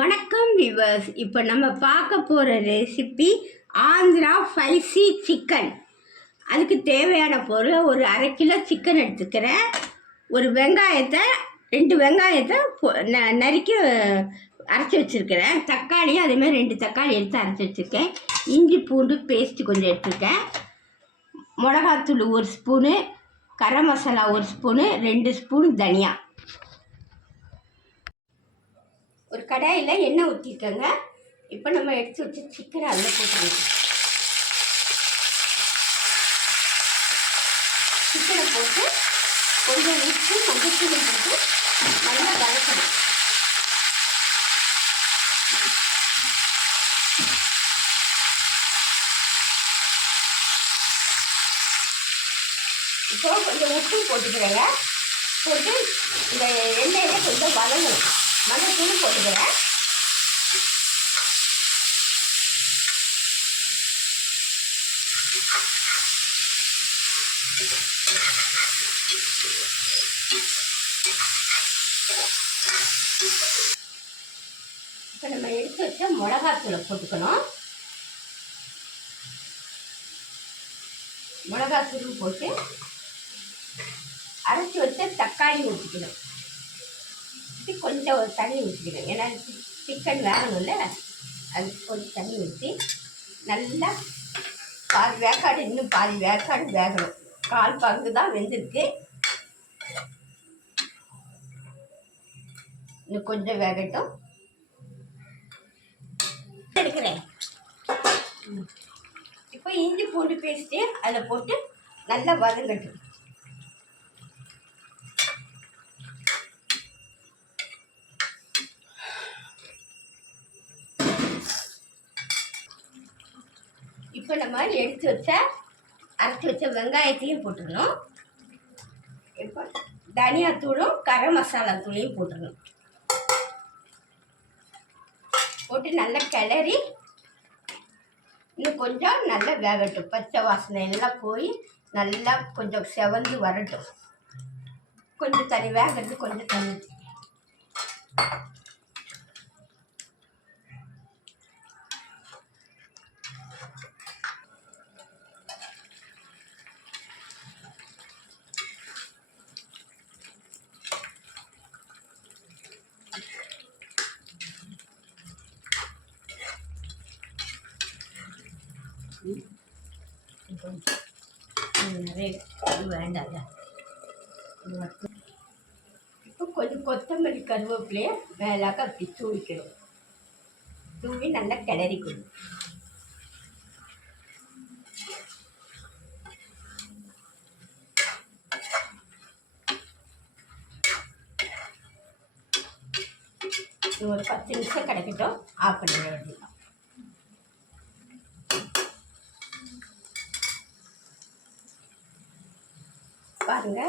வணக்கம் விவர்ஸ். இப்போ நம்ம பார்க்க போகிற ரெசிபி ஆந்திரா ஸ்பைசி சிக்கன். அதுக்கு தேவையான பொருள் ஒரு 1/2 கிலோ சிக்கன் எடுத்துக்கிறேன். ஒரு வெங்காயத்தை 2 வெங்காயத்தை நறுக்கி அரைச்சி வச்சுருக்கிறேன். தக்காளி அதேமாதிரி 2 தக்காளி எடுத்து அரைச்சி வச்சுருக்கேன். இஞ்சி பூண்டு பேஸ்ட்டு கொஞ்சம் எடுத்துருக்கேன். மிளகாத்தூள் 1 spoon, garam masala 1 spoon, 2 spoon தனியா. ஒரு கடாயில் எண்ணெய் ஊற்றிருக்கேங்க. இப்போ நம்ம எடுத்து வச்சு சிக்கனை அதில் போட்டுருக்கோம். சிக்கனை போட்டு கொஞ்சம் உப்பு மஞ்சத்தூள் போட்டு நல்லா வதக்கணும். இப்போ கொஞ்சம் உப்பு போட்டுக்கிறேங்க. போட்டு இந்த எண்ணெயிலே கொஞ்சம் வதங்கணும். மஞ்சத்தூள் போட்டுக்கிறேன். இப்போ நம்ம எடுத்து வச்ச மிளகாத்தூளை போட்டுக்கணும். மிளகாத்தூள் போட்டு அரைச்சி வச்ச தக்காளி ஊற்றிக்கணும். கொஞ்சம் ஒரு தண்ணி ஊற்றிக்கணும். ஏன்னா சிக்கன் வேகணும்ல, அது கொஞ்சம் தண்ணி ஊற்றி நல்லா பாதி வேக்காடு, இன்னும் பாதி வேக்காடு வேகணும். 1/4 பங்கு தான் வெந்திருக்கு. இன்னும் கொஞ்சம் வேகட்டும். எடுக்கிறேன். இப்போ இஞ்சி பூண்டு பேஸ்ட்டு அதில் போட்டு நல்லா வதங்கட்டும். இப்போ நம்ம அரைச்சி வச்ச வெங்காயத்தையும் போட்டுக்கணும். இப்போ தனியாத்தூளும் கரம் மசாலா தூளையும் போட்டுக்கணும். போட்டு நல்லா கிளறி இன்னும் கொஞ்சம் நல்லா வேகட்டும். பச்சை வாசனை எல்லாம் போய் நல்லா கொஞ்சம் செவந்து வரட்டும். கொஞ்சம் தண்ணி வேகிறது, கொஞ்சம் தண்ணி. நிறைய வேண்டாங்க. இப்போ கொஞ்சம் கொத்தமல்லி கருவேப்பிலையை மேலாக்க அப்படி தூவிக்கணும். தூவி நல்லா கிளறிக்கணும். ஒரு 10 நிமிஷம் கிடைக்கட்டும். ஆஃப் பண்ணிட வேண்டியதான். பாருங்க,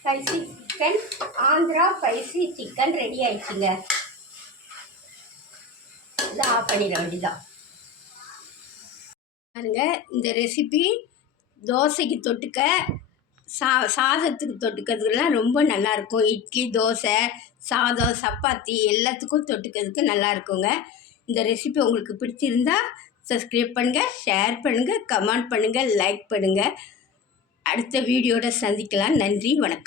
spicy chicken, Andhra spicy chicken ready ஆயிடுச்சுங்க. இதை ஆஃப் பண்ணிட வேண்டியதான். பாருங்க, இந்த ரெசிபி தோசைக்கு தொட்டுக்க, சாதத்துக்கு தொட்டுக்கிறதுக்கெல்லாம் ரொம்ப நல்லாயிருக்கும். இட்லி, தோசை, சாதம், சப்பாத்தி எல்லாத்துக்கும் தொட்டுக்கிறதுக்கு நல்லா இருக்குங்க. இந்த ரெசிபி உங்களுக்கு பிடிச்சிருந்தா சப்ஸ்கிரைப் பண்ணுங்கள், ஷேர் பண்ணுங்கள், கமெண்ட் பண்ணுங்கள், லைக் பண்ணுங்கள். அடுத்த வீடியோட சந்திக்கலாம். நன்றி, வணக்கம்.